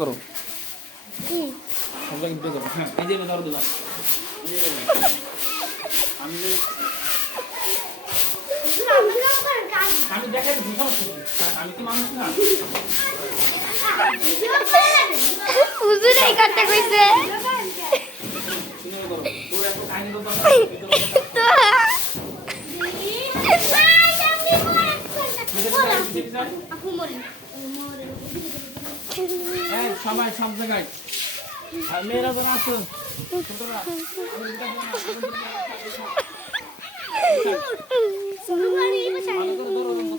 করো সব জায়গায় করো। হ্যাঁ এই যে ধরো দিলাম আমি আমি দেখাই দিচ্ছি আমি কি মানুষ না হুজুরাই করতে কইছে তোর এত কাহিনী তো সবাই সব জায়গায় আর মেয়েরা তো আসুন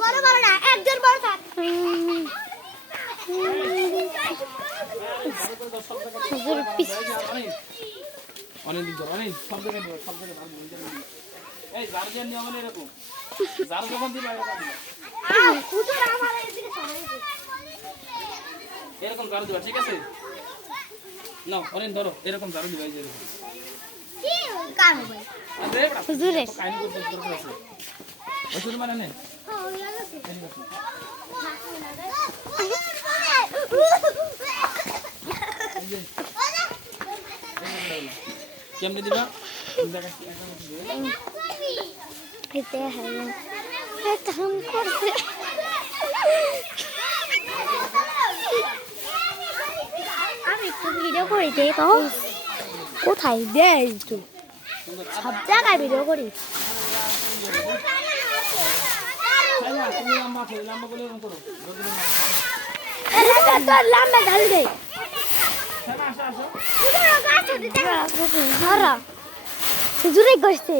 বড় বড় না একজন বড় থাক অনেক দিন অনেক সব জায়গায় এই গার্জিয়ান নিয়ম হলো এরকম যার যখন দিবা এরকম ঝাড়ু দিবা ঠিক আছে না অনেক ধরো এরকম ঝাড়ু দিবা এই যে হুজুরে কাহিনী করতে দরকার আছে ওষুধ মানে নেই কেমনে দিবা খেতে হয় কাম করতে আমি একটু ভিডিও করে দিই তো কোথায় দেয় তো সব জায়গায় ভিডিও করি লম্বা ঢাল দে হুজুরে করছে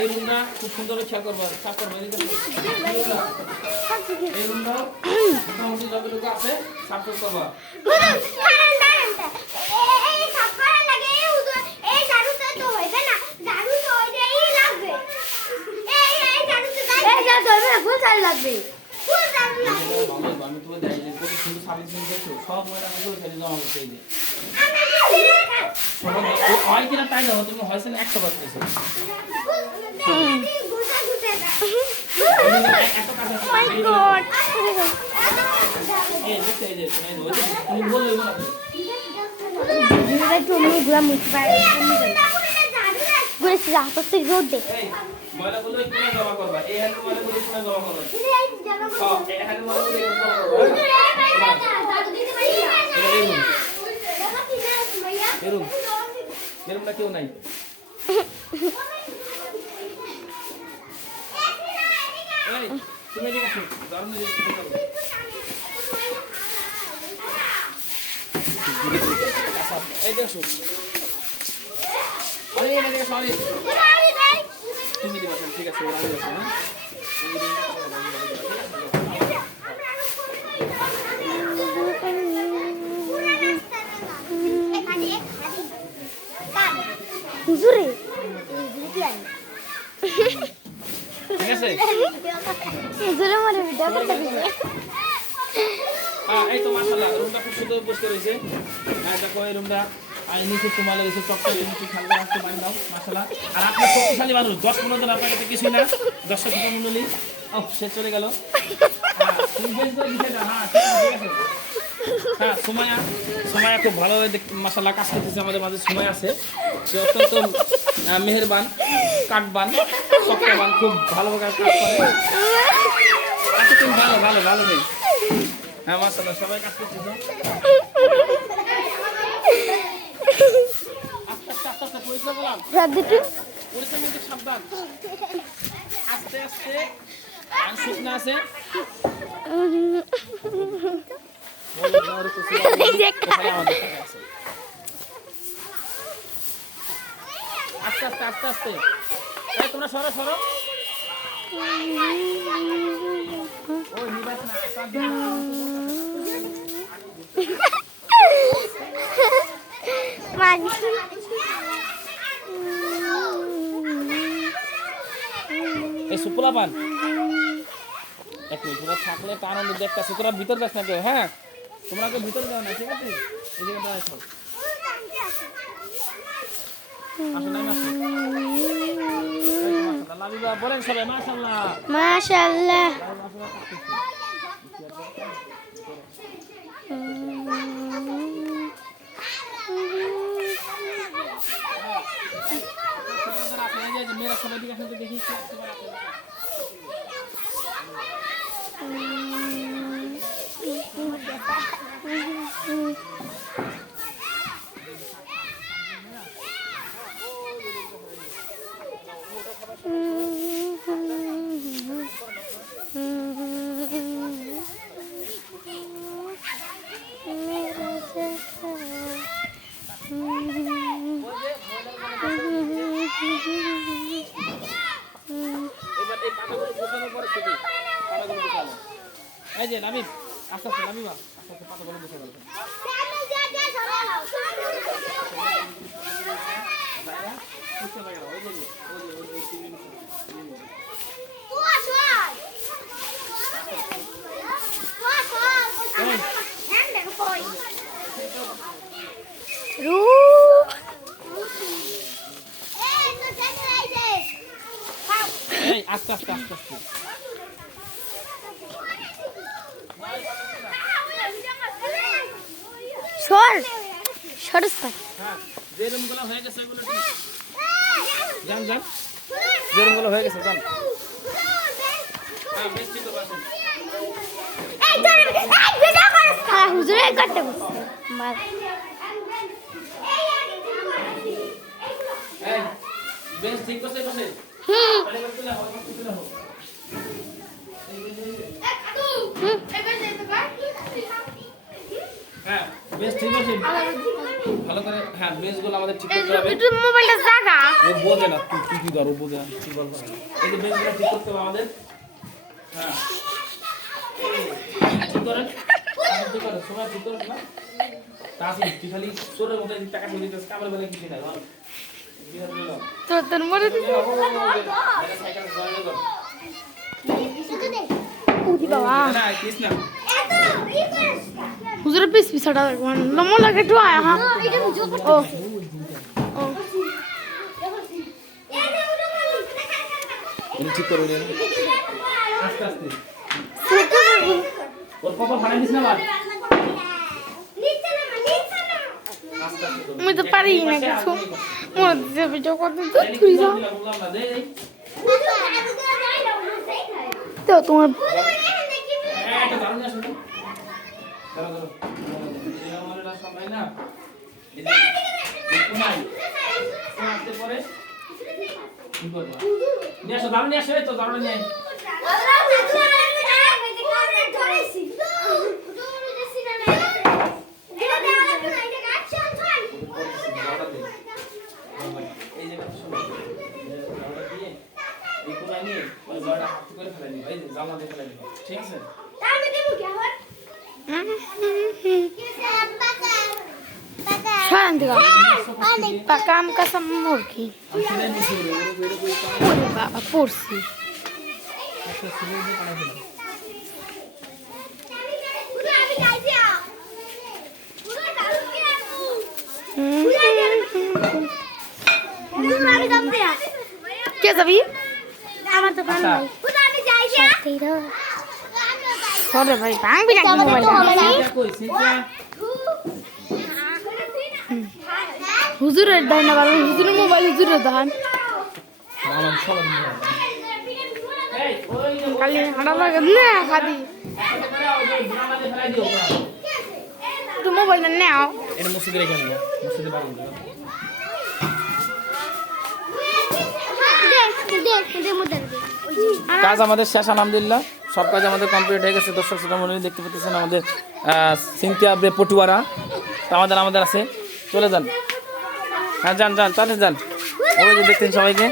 এই রুমটা খুব সুন্দর খেয়াল করবো এই রুমটা মোটামুটি যতটুকু আছে সাফ করবো লাগবে আমি তোমার দেয় কত সুন্দর সার্ভিসিং দেখছো সব ময়লা মতো ফেলে জমা করতে এই যে হয় কিনা তাই দাও তুমি হয়েছে না 100 করতেছো ময়লাগুলো কিনা জমা করবা এই হ্যান্ড ময়লাগুলো কিনা জমা করবা এই হ্যান্ড ময়লাগুলো এরকম এরকমটা কেউ নাই এই তুমি এদিকে আসো দারুণ এই দেখো আরে এদিকে সরি তুমি দিবা ঠিক আছে ওরা আছে হ্যাঁ হুজুরে ঠিক আছে হুজুরে মনে ভিডিও করতে দিছে হ্যাঁ এই তো মাশাআল্লাহ রুমটা খুব সুন্দর বসে রয়েছে আর দেখো এই রুমটা আর নিচে তোমার লাগছে চকটা তুমি খালি রাখতে পারি দাও মাশাআল্লাহ আর আপনি শক্তিশালী মানুষ 10-15 জন আপনার কাছে কিছুই না দর্শক মণ্ডলী ও সে চলে গেল হ্যাঁ তুমি বেশ করে দিতে না হ্যাঁ ঠিক আছে হ্যাঁ সময়া খুব ভালোভাবে মাশাআল্লাহ কাজ করতেছে আমাদের মাঝে সময় আছে সে অত্যন্ত মেহেরবান কাটবান শক্তবান খুব ভালোভাবে কাজ করে আচ্ছা তুমি ভালো নেই হ্যাঁ মাশাআল্লাহ সবাই কাজ করতেছে আস্তে পরিষ্কার করলাম পরিষ্কার কিন্তু সাবধান আস্তে আস্তে আর শুকনা আছে আস্তে তোমরা সরো ওই নিবাস না এই সুপলা পান এক মিনিট তোরা থাকলে একটা আনন্দ দেখতেছে, তোরা ভিতর যাস না কেউ, হ্যাঁ তোমরা কেউ ভিতরে যাও না, ঠিক আছে? এই জায়গাটা আসো, আসো নাই আসো। লাবিবা বলেন সবাই মাশাআল্লাহ। মাশাআল্লাহ। মেয়েরা সবাই দিকে আসলে দেখি এবার এই পাতাগুলো গোছানোর পরে ছবি পাতাগুলো গোছানো। এই যে নাবিব আস্তে আস্তে নাবিবা আস্তে আস্তে পাতাগুলো গোছানো। এই আস্তে আস্তে আস্তে আস্তে হ্যাঁ যে রুমগুলো হয়ে গেছে ওগুলো যান যান, যে রুমগুলো হয়ে গেছে যান। হ্যাঁ বেশ ঠিক আছে। এই বেশ ঠিক আছে বসে হ্যাঁ বেশ ঠিক আছে ভালো করে। হ্যাঁ বেসগুলো আমাদের ঠিক করতে হবে। ও বোঝে না, তুই কি ধর, ও বোঝে না কি বলবো। এই যে বেসগুলো ঠিক করতে হবে আমাদের। হ্যাঁ ঠিক করেন, ঠিক করেন, সময় ঠিক করেন না তাসি তুই খালি চোরের মতো টাকা চলে দিতেছ, কামের বেলা কিছু নাই। তোর মরে দিছে সাইকেল জয়েন কর উদি বাবা না কিস না হুজুরের পিস পিছাটা লম্বা লাগে তো আয়া হ্যাঁ ও এটা ঠিক করে নিন আস্তে আস্তে। ওর পাপা ফাড়াই দিছ না বাদ আস্তে আস্তে। আমি তো পারি না কিছু মরে দিছে ভিডিও করতে তো তুই যা বললাম না দেই তো তোমার একটা দারুণ আসো তো দাঁড়া দাঁড়া এই আমারটা সবাই না এই যে কোনাই আসতে পরে কি করব নিয়ে আসো দারুণ নিয়ে আসো তো দারুণ নিয়ে এই যে শুনো দারুণ দিয়ে এই কোনাই নিয়ে ওই বড়টা হাত করে ফেলে দিবা, এই যে জামা দিয়ে ফেলে দিবা, ঠিক আছে? শান্তি পাকাম কাসাম মুরগি ওরে বাবা পড়ছি কে যাবি আমার তো ভালো নাই সরে ভাই ভাঙবি না হুজুরের দান না বাবা হুজুরের মোবাইল হুজুরের দান কালি হাঁটা লাগে না খাদি তো মোবাইল নাও এটা মসজিদে রেখে নেব, মসজিদে বাড়ি দেব। কাজ আমাদের শেষ আলহামদুলিল্লাহ, সব কাজ আমাদের কমপ্লিট হয়ে গেছে। দর্শক শ্রোতা মণ্ডলী দেখতে পাচ্ছেন আমাদের সিনথিয়া বে পটুয়ারা আমাদের আছে, চলে যান। হ্যাঁ যান যান, তাহলে যান, ওই যে দেখতেন সবাইকে।